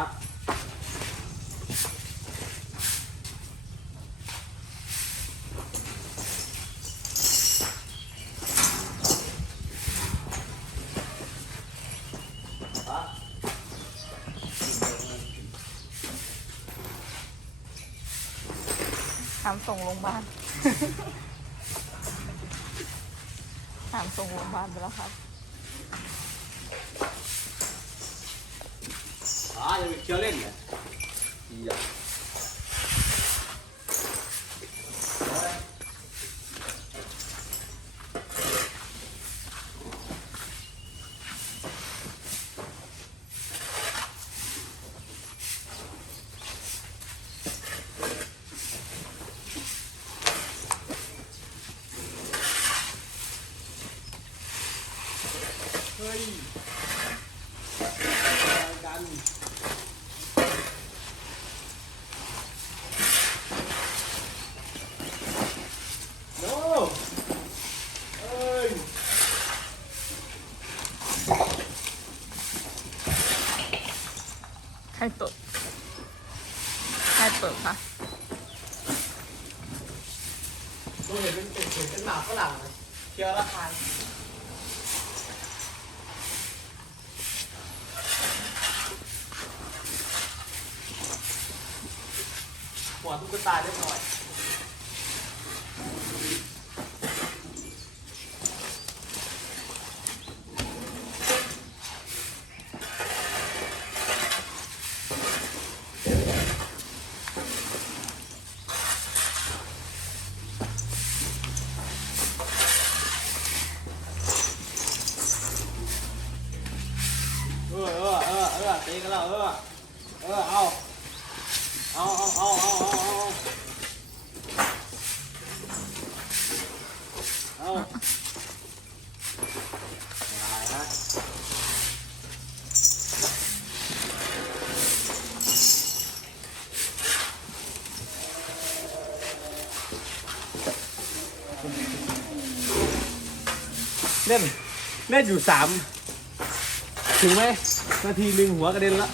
ะถามส่งโรงพยาบาลถามส่งโรงพยาบาลไปแล้วครับ 啊这个教练哎呀。 หัวตุ๊กตาเล็กน้อย เล่นเล่นอยู่สามถึงไหมนาทีหนึ่งหัวกระเด็นละ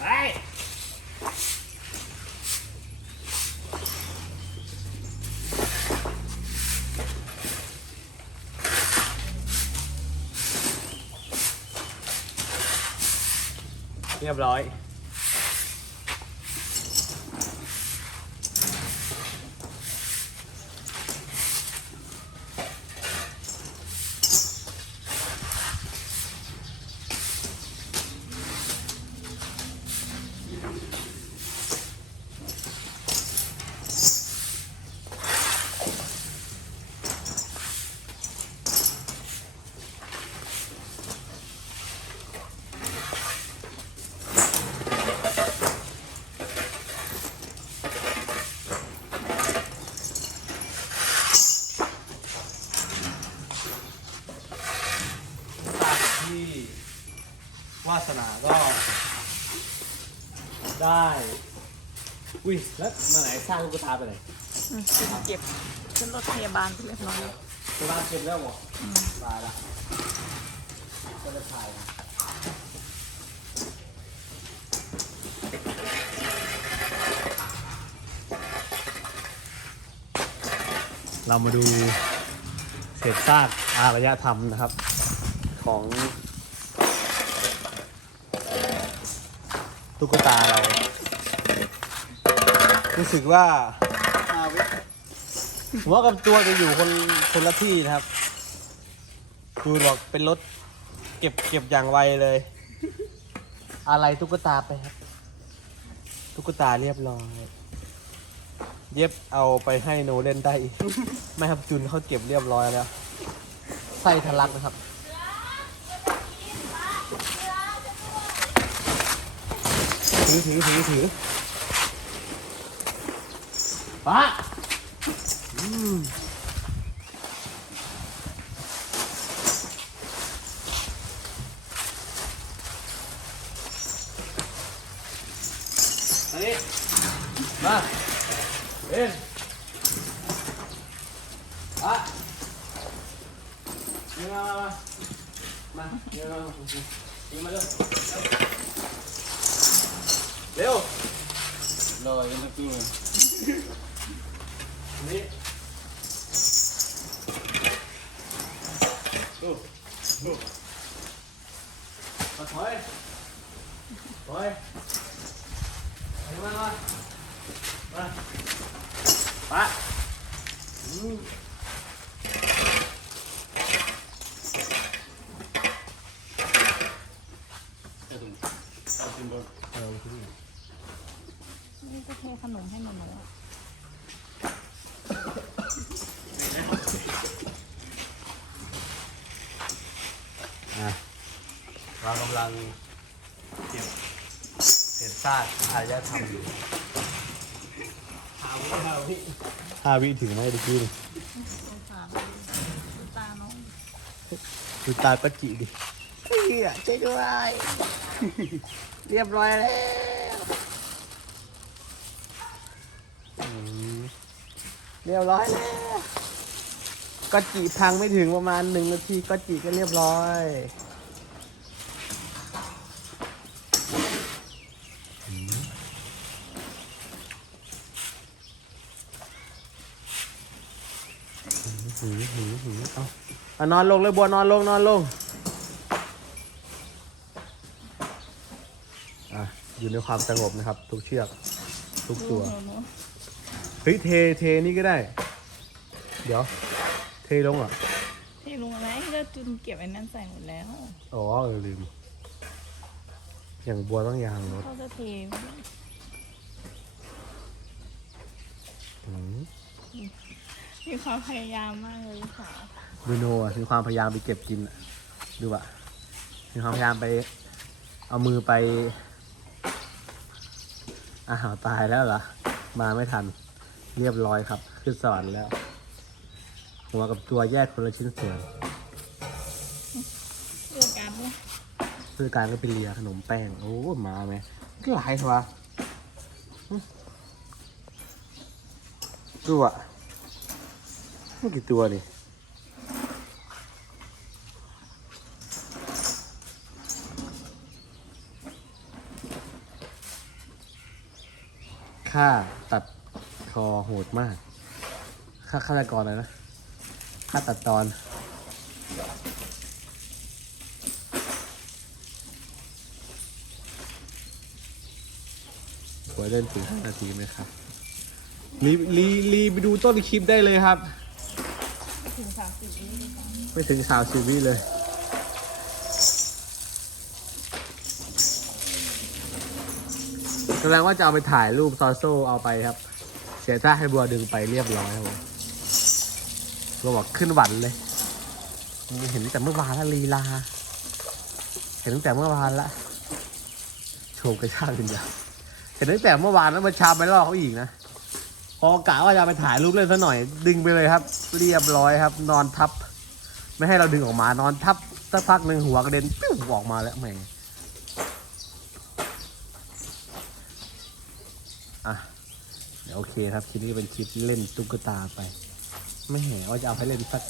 ไปเรียบร้อย จากที่ วาสนาก็ ได้ อุ้ยแล้วมาไหนสร้างลูกตาไปไหนอืมเก็บขึ้นรถพยาบาลไปเรียบร้อยแล้วตัวบ้านเก็บแล้วเหรอตายละก็จะถ่ายนะเรามาดูเศษซากอารยธรรมนะครับ ของ ตุ๊กตาเรา รู้สึกว่าหัวกับตัวจะอยู่คนคนละที่นะครับดูบอกเป็นรถเก็บเก็บอย่างไวเลย อะไรตุ๊กตาไปครับ ตุ๊กตาเรียบร้อย เย็บเอาไปให้โนเล่นได้อีกไม่ครับจุนเขาเก็บเรียบร้อยแล้วไส้ทะลักนะครับ ถือถือถือถือป้าอืมอันนี้มาเล่นอะยิงมามามายิงมายิงมาเร็ว เร็วรอยังไม่กินนี่ดูดูมาถอ นเออคุณนี่ก็เทขนมให้หนูๆอะอะเรากำลังเก็บเศษซากอารยธรรมอยู่หาวิหาวิห้าวิถึงไหมตะกี้นี่สงสารดูตาน้องดูตาก็จีดิเฮ้ยช่วยด้วย เรียบร้อยแล้วอืม เรียบร้อยแล้วก็จีพังไม่ถึงประมาณหนึ่งนาทีก็จีก็เรียบร้อยอืมหือหือหือเอาเอานอนลงเลยบัวนอนลงนอนลงอะอยู่ในความสงบนะครับ ทุกเชือก ทุกตัวหนู เฮ้ยเทเทนี่ก็ได้ เดี๋ยว เทลงเหรอะๆที่ลุงอะไรก็จุนเก็บไอ้นั่นใส่หมดแล้ว อ๋อเออลืม อย่างบัวต้องยางรถเขาจะเทอืมมีความพยายามมากเลยลูกสาวดูโนอะมีความพยายามไปเก็บกินอะดูอะมีความพยายามไป เอามือไปอ้าวตายแล้วเหรอ มาไม่ทัน เรียบร้อยครับ ขึ้นสวรรค์แล้ว หัวกับตัวแยกคนละชิ้นส่วนเรื่องการเนี่ยผู้จัดการก็ไปเลียขนมแป้ง โอ้มาไหมก็หลายตัวหึดูอะไม่กี่ตัวนี่ค่าตัด คอโหดมากค่าฆาตกรอะไรนะค่าตัดตอนหัวเล่นถึงห้านาทีไหมครับรีรีรีไปดูต้นคลิปได้เลยครับ ถึงสามสิบวิไม่ถึงสาวสิบวิเลยกำลังว่าจะเอาไปถ่ายรูปซอโซเอาไปครับ สียท่าให้บัวดึงไปเรียบร้อยครับผมบัวบอกขึ้นหวันเลยเห็นตั้งแต่เมื่อวานละลีลา เห็นตั้งแต่เมื่อวานละโชว์กระชากวิญญาณเห็นตั้งแต่เมื่อวานแล้วมาชามไปล่อเขาอีกนะพอกะว่าจะไปถ่ายรูปเล่นซะหน่อย ดึงไปเลยครับ เรียบร้อยครับ นอนทับ ไม่ให้เราดึงออกมานอนทับสักพักหนึ่งหัวกระเด็นปิ้วออกมาแล้วแหมอะ โอเคครับคลิปนี้เป็นคลิปเล่นตุ๊กตาไป ไม่แหว่าจะเอาไปเล่นสัก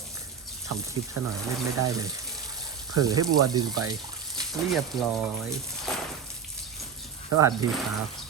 สองคลิปซะหน่อยเล่นไม่ได้เลย เผลอให้บัวดึงไป เรียบร้อย สวัสดีครับ